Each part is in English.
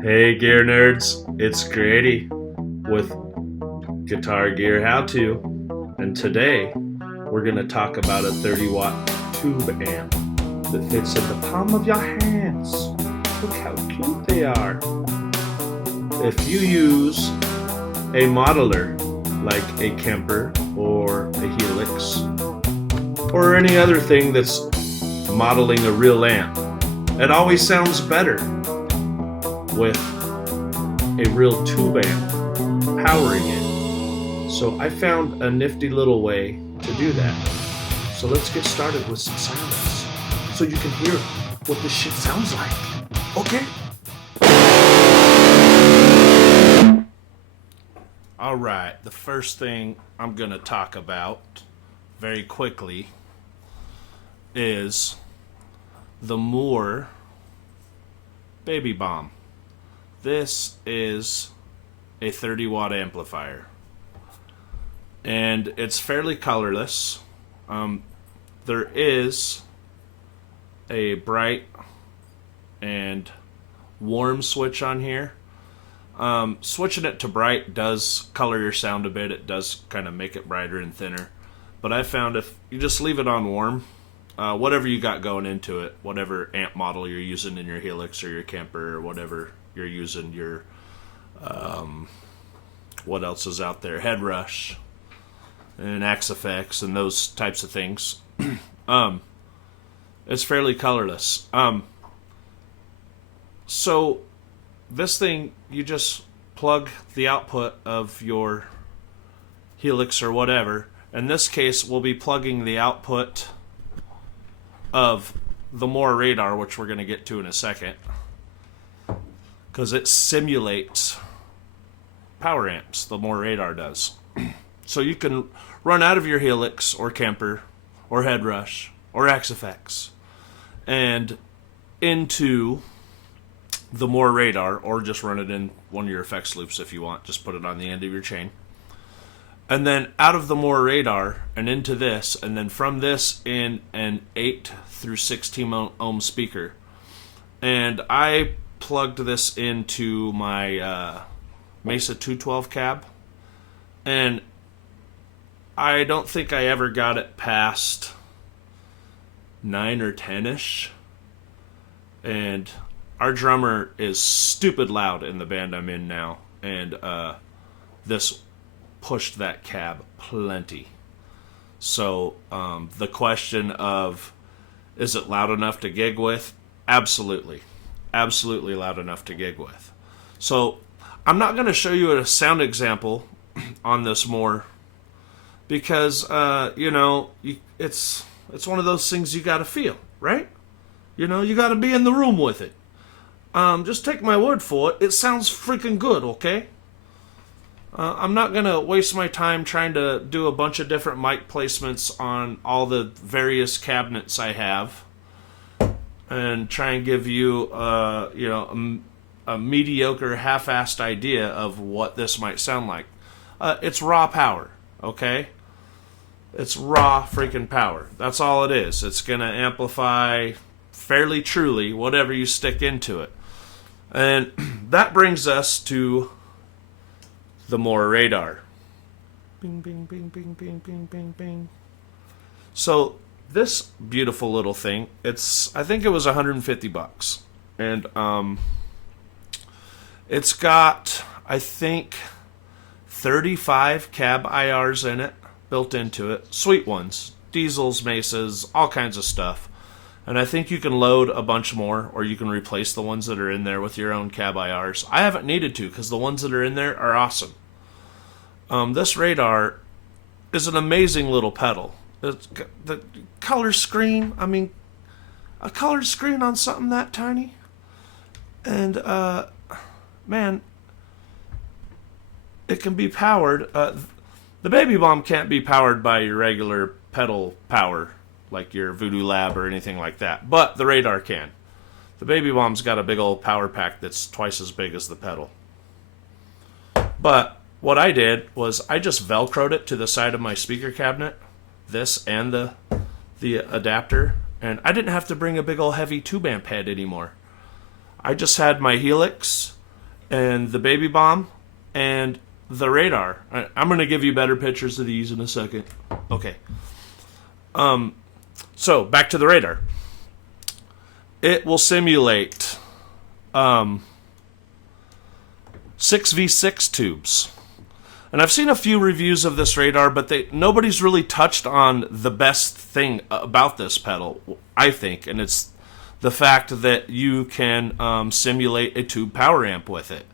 Hey gear nerds, it's Grady with Guitar Gear How To, and today we're going to talk about a 30-watt tube amp that fits in the palm of your hands. Look how cute they are. If you use a modeler like a Kemper or a Helix or any other thing that's modeling a real amp, it always sounds better with a real tube amp powering it. So I found a nifty little way to do that. So let's get started with some silence so you can hear what this shit sounds like. Okay? Alright, the first thing I'm gonna talk about very quickly is the MOOER Baby Bomb. This is a 30-watt amplifier, and it's fairly colorless. There is a bright and warm switch on here. Switching it to bright does color your sound a bit. It does kind of make it brighter and thinner. But I found if you just leave it on warm, whatever you got going into it, whatever amp model you're using in your Helix or your Kemper or whatever you're using, your what else is out there, Head Rush and Axe FX and those types of things. It's fairly colorless. So this thing, you just plug the output of your Helix or whatever. In this case, we'll be plugging the output of the MOOER radar, which we're going to get to in a second, because it simulates power amps. The MOOER radar does. So you can run out of your Helix or Kemper or Head Rush or Axe FX and into the MOOER radar, or just run it in one of your effects loops if you want. Just put it on the end of your chain. And then out of the MOOER radar and into this, and then from this in an 8 through 16 ohm speaker. And I plugged this into my Mesa 212 cab, and I don't think I ever got it past 9 or 10-ish. And our drummer is stupid loud in the band I'm in now, and this pushed that cab plenty. So the question of, is it loud enough to gig with? Absolutely. Absolutely loud enough to gig with. So I'm not going to show you a sound example on this MOOER because, it's one of those things you got to feel, right? You got to be in the room with it. Just take my word for it. It sounds freaking good, okay? I'm not going to waste my time trying to do a bunch of different mic placements on all the various cabinets I have and try and give you, a mediocre, half-assed idea of what this might sound like. It's raw power, okay? It's raw freaking power. That's all it is. It's going to amplify fairly truly whatever you stick into it. And that brings us to the MOOER radar. Bing, bing, bing, bing, bing, bing, bing, bing. So this beautiful little thing, I think it was $150, and it's got, I think, 35 cab IRs in it, built into it, sweet ones, diesels, mesas, all kinds of stuff. And I think you can load a bunch more, or you can replace the ones that are in there with your own cab IRs. I haven't needed to, because the ones that are in there are awesome. This radar is an amazing little pedal. The color screen, a colored screen on something that tiny. And, man, it can be powered. The Baby Bomb can't be powered by your regular pedal power, like your Voodoo Lab or anything like that. But the radar can. The Baby Bomb's got a big old power pack that's twice as big as the pedal. But what I did was I just Velcroed it to the side of my speaker cabinet, this and the adapter, and I didn't have to bring a big old heavy tube amp head anymore. I just had my Helix and the baby bomb and the radar. I'm going to give you better pictures of these in a second. Okay. So back to the radar. It will simulate 6v6 tubes. And I've seen a few reviews of this radar, but nobody's really touched on the best thing about this pedal, I think, and it's the fact that you can simulate a tube power amp with it.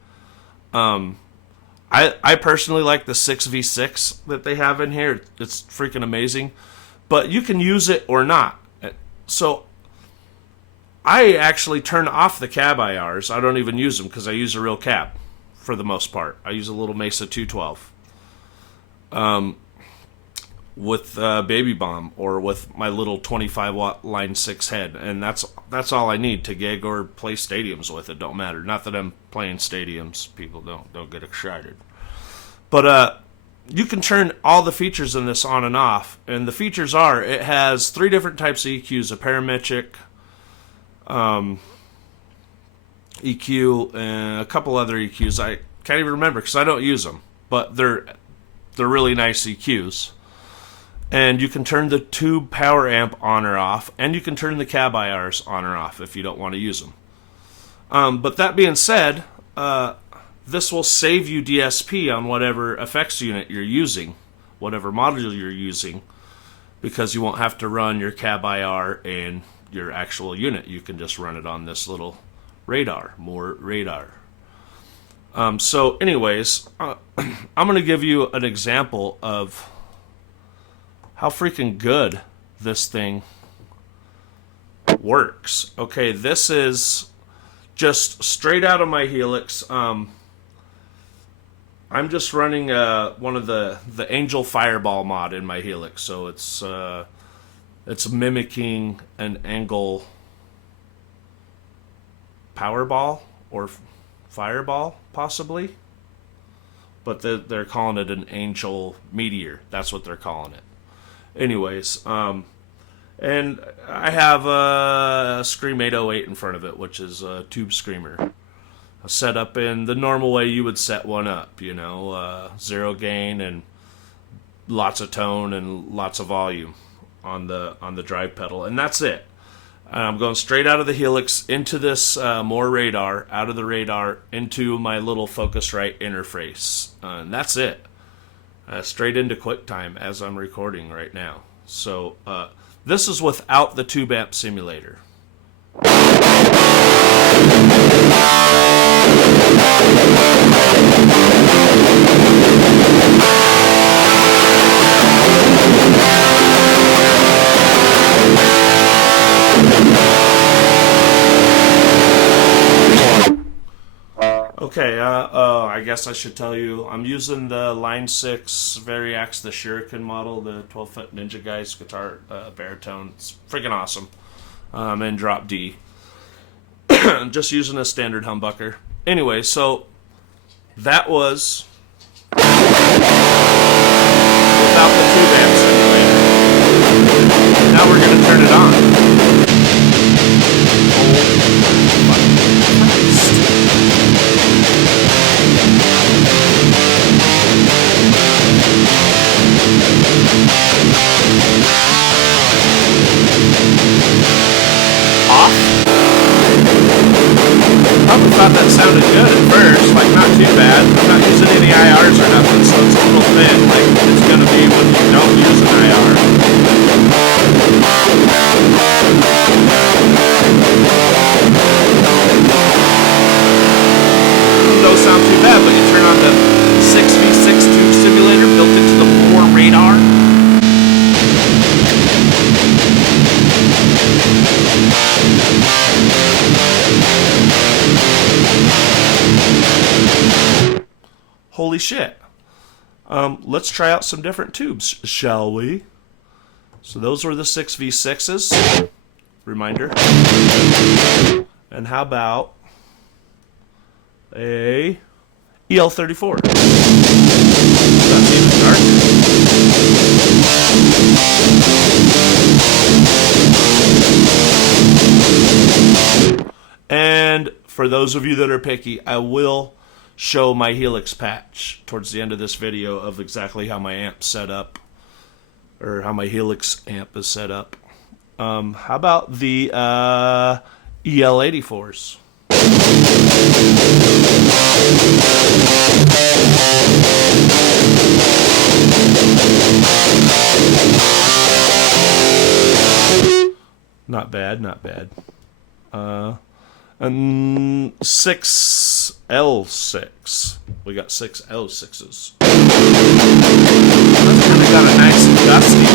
I personally like the 6v6 that they have in here. It's freaking amazing. But you can use it or not. So I actually turn off the cab IRs. I don't even use them because I use a real cab for the most part. I use a little Mesa 212 with Baby Bomb or with my little 25 watt Line 6 head, and that's all I need to gig or play stadiums with. It don't matter. Not that I'm playing stadiums. People don't get excited. But you can turn all the features in this on and off, and the features are, it has 3 different types of EQs: a parametric EQ and a couple other EQs. I can't even remember because I don't use them, but they're really nice EQs. And you can turn the tube power amp on or off, and you can turn the cab IRs on or off if you don't want to use them. But that being said, this will save you DSP on whatever effects unit you're using, whatever module you're using, because you won't have to run your cab IR and your actual unit. You can just run it on this little radar, MOOER radar. So anyways, I'm going to give you an example of how freaking good this thing works. Okay, this is just straight out of my Helix. I'm just running one of the Angel Fireball mod in my Helix, so it's mimicking an Angle Powerball or Fireball, possibly, but they're calling it an Angel Meteor. That's what they're calling it. Anyways, and I have a Scream 808 in front of it, which is a tube screamer. Set up in the normal way you would set one up, zero gain and lots of tone and lots of volume on the drive pedal, and that's it. I'm going straight out of the Helix into this MOOER radar, out of the radar into my little Focusrite interface, and that's it. Straight into QuickTime as I'm recording right now. So this is without the tube amp simulator. Okay, I guess I should tell you, I'm using the Line 6 Variax, the Shuriken model, the 12-foot Ninja Guys guitar baritone. It's freaking awesome. And drop D. I'm just using a standard humbucker. Anyway, so that was without the tube amp simulator. Now we're going to turn it on. Off. Probably thought that sounded good at first, like not too bad. I'm not using any IRs or nothing, so it's a little thin, like it's going to be when you don't use an IR. Don't sound too bad, but you turn on the 6v6 tube simulator built into the MOOER radar. Holy shit. Let's try out some different tubes, shall we? So those were the 6v6s. Reminder. And how about a EL34? That's even darker. And for those of you that are picky, I will show my Helix patch towards the end of this video of exactly how my amp's set up, or how my Helix amp is set up. How about the EL84s? Not bad, not bad. And 6L6. We got 6 L6s. That's kind of got a nice dusty.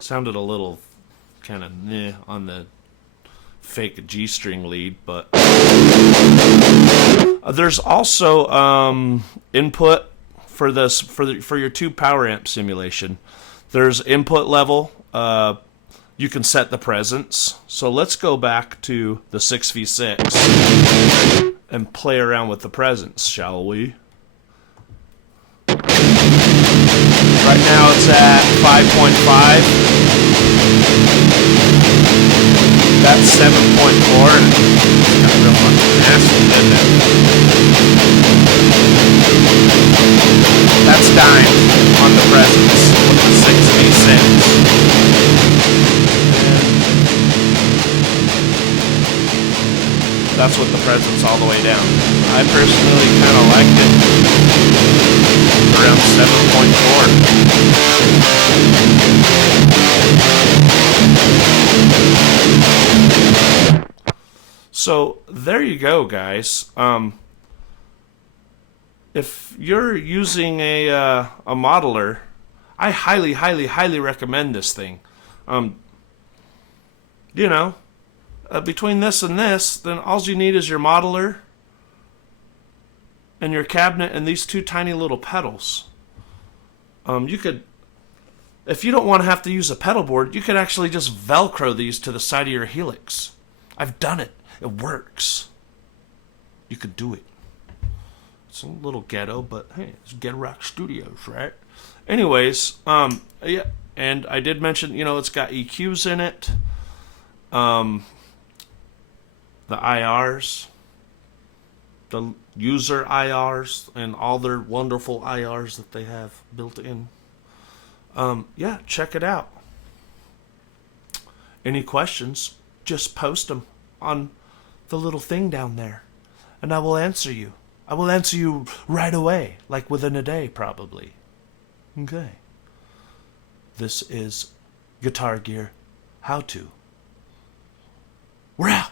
Sounded a little kind of meh on the fake G-string lead, but there's also input for this for your 2 power amp simulation. There's input level. You can set the presence. So let's go back to the 6v6 and play around with the presence, shall we? Right now it's at 5.5. That's 7.4. Got real fucking nasty, didn't it? That's dying on the presence with the 6v6. That's with the presence all the way down. I personally kind of liked it around 7.4. So there you go, guys. If you're using a modeler, I highly, highly, highly recommend this thing. You know, between this and this, then all you need is your modeler and your cabinet and these 2 tiny little pedals. You could, if you don't want to have to use a pedal board, you could actually just Velcro these to the side of your Helix. I've done it. It works. You could do it. It's a little ghetto, but hey, it's Ghetto Rock Studios, right? Anyways, yeah, and I did mention, you know, it's got EQs in it. The IRs, the user IRs, and all their wonderful IRs that they have built in. Yeah, check it out. Any questions, just post them on the little thing down there, and I will answer you. I will answer you right away, like within a day, probably. Okay. This is Guitar Gear How To. We're out.